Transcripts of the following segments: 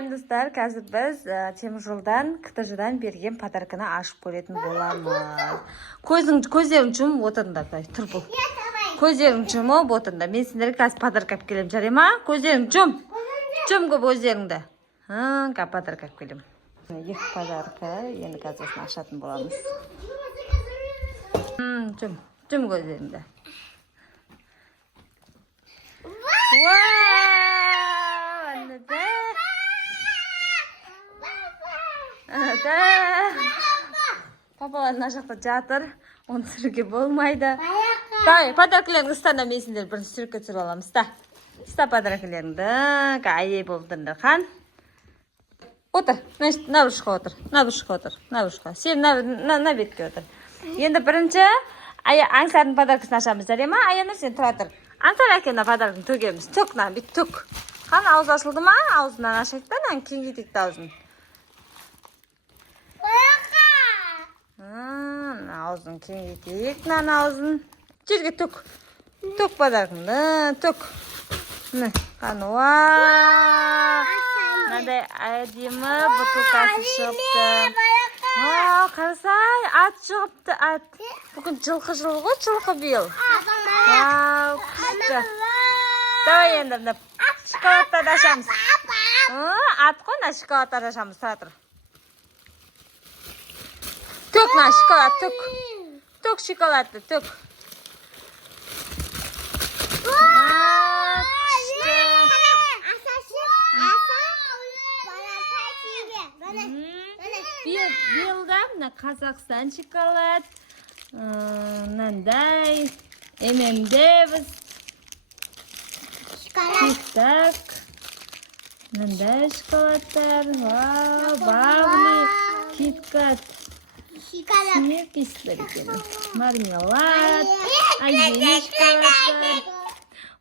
Салем достар, қазір біз теміржолдан, КТЖдан берген подарканы ашып көретін боламыз. Көздерің жұмып отырыңдар, тұр бұл. Көздерің жұмып отырыңдар. Мен сендерге қазір подарка алып келем, жарай ма? Көздерің жұм. Жұм көп көздеріңді. Қазір подарка алып келем. Екі подарка, енді қазір ашатын боламыз. Жұм көздеріңді. Папалар мына жақта жатыр, оны түсіруге болмайды. Давай, подаркаларыңды ұстана, мен сендер бірінші суретке түсіріп аламыз. Ұста подаркаларыңды, айей болып тұрыңдар. Қан? Отыр, на бұрышқа отыр, на бұрышқа. Сен на бетке отыр. Енді бірінші аңсардың подаркасын ашамыз, жарай ма? Аяныр, сен тұра тұр. Аңсар әкемді подарканы төгеміз. Төк, бет төк. Қан, ауыз ашылды ма? Аузынан ашайықтан, кеңгетекті аузын. Аузын кеңейтейік, аузын. Жерге төк. Төк подаркаңды, төк. Қан, мынандай әдемі бутылкасы шығыпты. Қарасай, ат шығыпты, ат. Бүгін жылқы ғой, жылқы биыл. Күшті. Давай енді, шоколадтарды ашамыз. Ат қой, шоколадтарды ашамыз, тұра тұр. Тök şokolad, tök. Tök şokoladını, tök. Bildim, Kazakistan şokolad. Nanday, M&M's. Şokolad. Nanday şokoladlar. Bavli, KitKat. Снег историками. Мармелад. Айзене шоколадтар.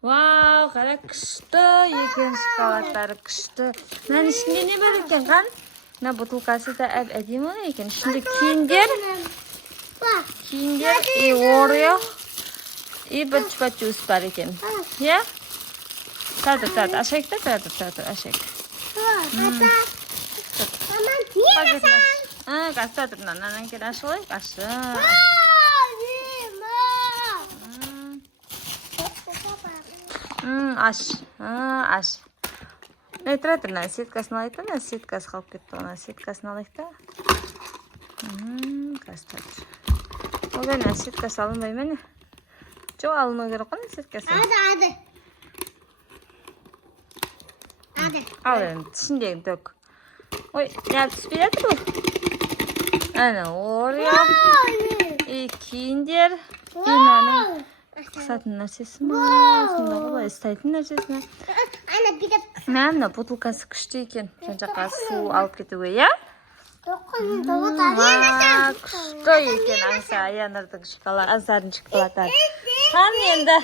Вау, қара күшті екен шоколадтары, күшті. Мынаның ішінде не бар екен, қан? Мына бутылкасы да әдемі екен. Ішінде Киндер и Орео и бір чупа-чус бар екен. Иә? Тұр, ашайық та, тұр, ашайық. Пакетін аш. Қаста тұрынан, анан кері ашылай, қашы. Аш. Тұра тұрынан, сеткасын алайық та, сеткасы қалып кетті ғана, сеткасын алайық та. Қаста тұр. Ол ғана сеткасы алынбай мәне? Жоқ, алыну керек қана сеткасы. Ал енді, түсіндегі төк. Ой, не түспей жатыр бұл? Ана, Орео, и Киндер, и мынаның қысатын нәрсесі ма? Сонда қалай ұстайтын нәрсесі ма? Мына бутылкасы күшті екен. Жан жаққа су алып кетуге, иә? Күшті екен аңса Аянырдың шоколад, аңсардың шоколадтары. Қан енді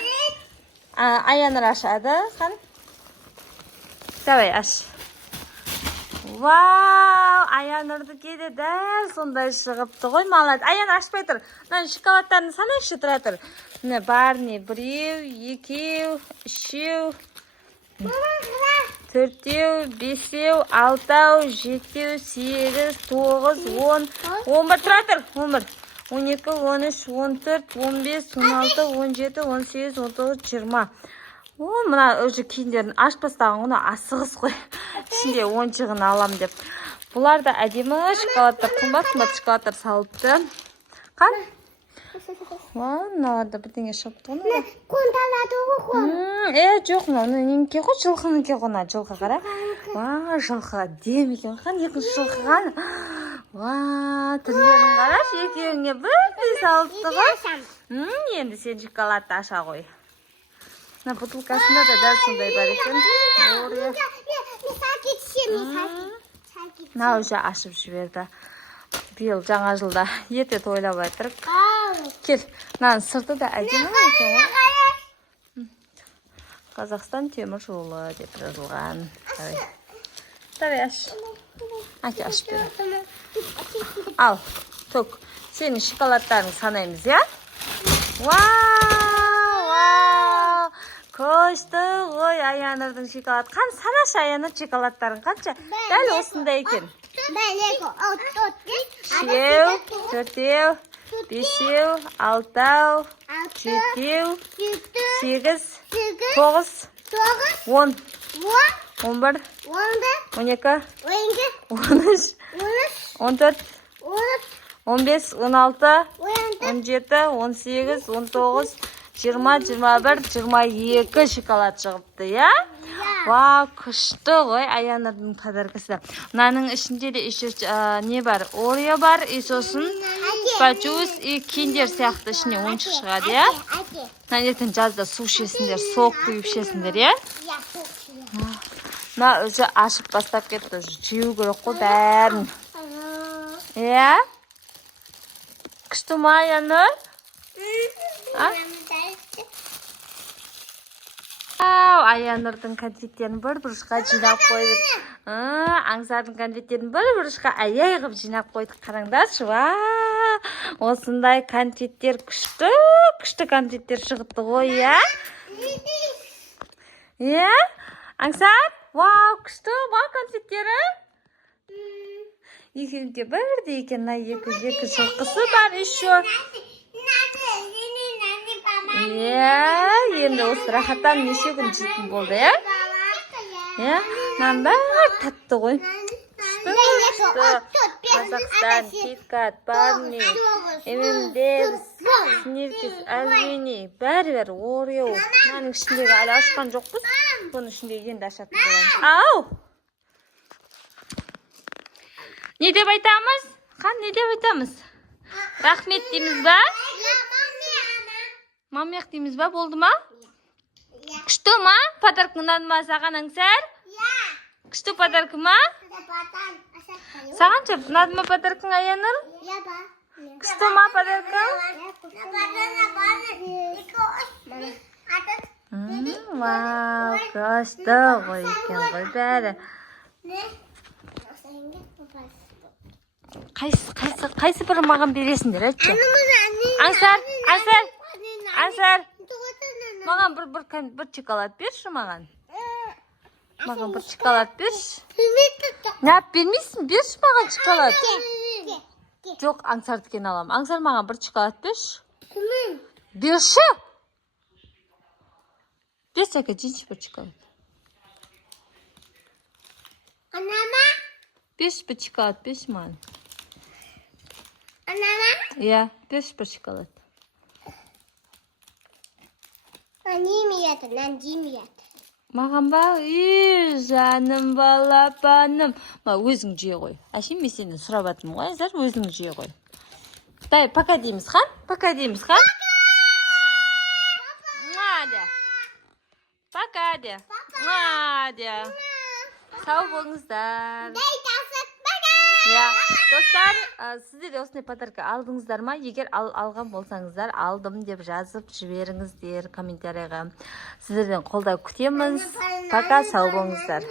Аяныр ашады, қан? Давай, аш. Вау, Аянырды кейде дәл сондай шығыпты ғой, малад. Аян ашпай тұр. Мына шоколадтарын санайшы, тұра тұр. Мына бар не, біреу, екеу, үшеу, төртеу, бесеу, алтау, жетеу, 8, 9, 10, 11, тұра тұр, 11, 12, 13, 14, 15, 16, 17, 18, 19, 20. Мына өзі кейіндерін ашпастаған ғына асығыз қой. Ішінде ойыншығын алам деп. Бұлар да әдемі шоколадтар, қымбат шоколадтар салыпты. Қан? Мыналарда бірдеңе шығыпты ғына. Жоқ, оны немке ғой, жылқыныке ғына, жылқы қара. Жылқы әдем екен, қан, екінші жылқы қан. Түрлерін қараш, екеуіңе бірдей салыпты ғой. Енді сен шоколадты аша ғой. Мына бутылкасында да дәл сондай бар екен. Мына уже ашып жіберді. Биыл жаңа жылда ерте тойлап жатырық. Кел, мынаның сырты да әдемі екен ғой. Қазақстан темір жолы деп жазылған. Давай аш. Әке ашып бер. Ал, төк. Сенің шоколадтарың санаймыз, я? Вау! қойдық. Ой, Аянырдың шоколад. Қан санашы Аяныр шоколадтарын қанша? Дәл осындай екен. 3, 4, 5, 6, 7, 8, 9, 10, 11, 12, 13, 14, 15, 16, 17, 18, 19, 20, 21, 22 шоколад шығыпты, я? Вау, күшті ғой Аянырдың подаркасы. Мынаның ішінде де еще не бар? Орео бар, и сосын спачус и киндер сияқты ішіне ойыншық шығады, я? Ертең жазда су ішесіңдер, сок құйып ішесіңдер, я? Мына өзі ашып бастап кетті, жеу керек қой бәрін. Я? Күшті ма, Аяныр? Аянырдың конфеттерін бір бұрышқа жинап қойдық. Аңсардың конфеттерін бір бұрышқа аяй қып жинап қойдық. Қараңдаршы, осындай конфеттер күшті конфеттер шығыпты ғой, я? Я? Аңсар? Вау, күшті ма конфеттері? Екеуінде бірдей екен, екі жылқысы бар еще. Енді осы рахаттан неше күн жейтін болды, я? Мынаның бәрі татты ғой. Қазақстан, Киткат, Барни, ММДМС, Сниркис, Альвини, бәрі Орео. Мынаның ішіндегі әлі ашқан жоқпыз. Бұның ішіндегі енді ашатын боламыз. Ау! Не деп айтамыз? Қан, не деп айтамыз? Рахмет дейміз ба? Мамяқ дейміз ба? Болды ма? Күшті ма? Подаркың ұнады ма саған, Аңсар? Күшті подаркы ма? Саған жеп, ұнады ма подаркың, Аяныр? Күшті ма подаркың? Вау, күшті ғой екен ғой бәрі. Қайсы бірі маған бересіңдер, айтшы? Аңсар, маған бір шоколад берші маған. Маған бір шоколад берші. Нәп бермейсің, берші маған шоколад. Жоқ, Аңсардыкен алам. Аңсар, маған бір шоколад берші. Берші. Берші, әке, жинші бір шоколад. Берші бір шоколад, берші маған. Я, берші бір шоколад. Маған ба? Жаным балапаным. Өзің жей ғой. Әшейін мен сені сұрап атым ғой, Аңсар, өзің жей ғой. Дай, пока дейміз, хан? Пока дейміз, хан? Пока де. Сау болыңыздар. Достар, сіздер осындай подарка алдыңыздар ма? Егер алған болсаңыздар, алдым деп жазып жіберіңіздер комментарийға. Сіздерден қолдау күтеміз. Пока, сау болыңыздар.